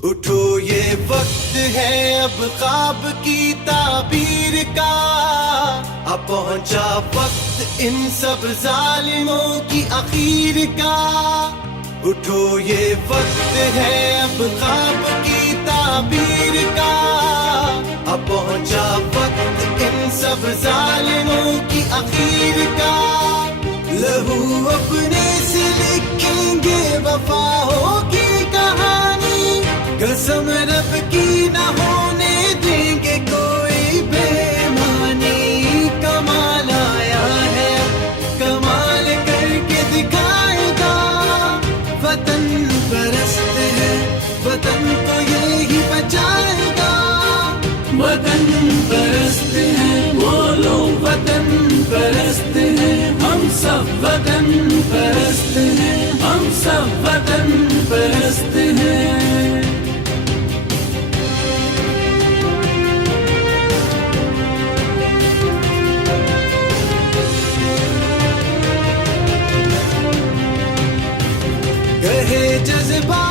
उठो ये वक्त है अब ख्वाब की ताबीर का, अब पहुंचा वक्त इन सब जालिमों की आखिर का। उठो ये वक्त है अब ख्वाब की ताबीर का, अब पहुंचा वक्त इन सब जालिमों की आखिर का। लहू अपने से लिखेंगे वफाओं की कहानी, कसम रब की न होने देंगे कोई बेईमानी। कमाल आया है कमाल करके दिखाएगा, वतन परस्त है वतन को यही बचाएगा। वतन परस्त है बोलो वतन परस्त है, हम सब वतन परस्त हैं, हम सब वतन परस्त हैं। कहे जज्बा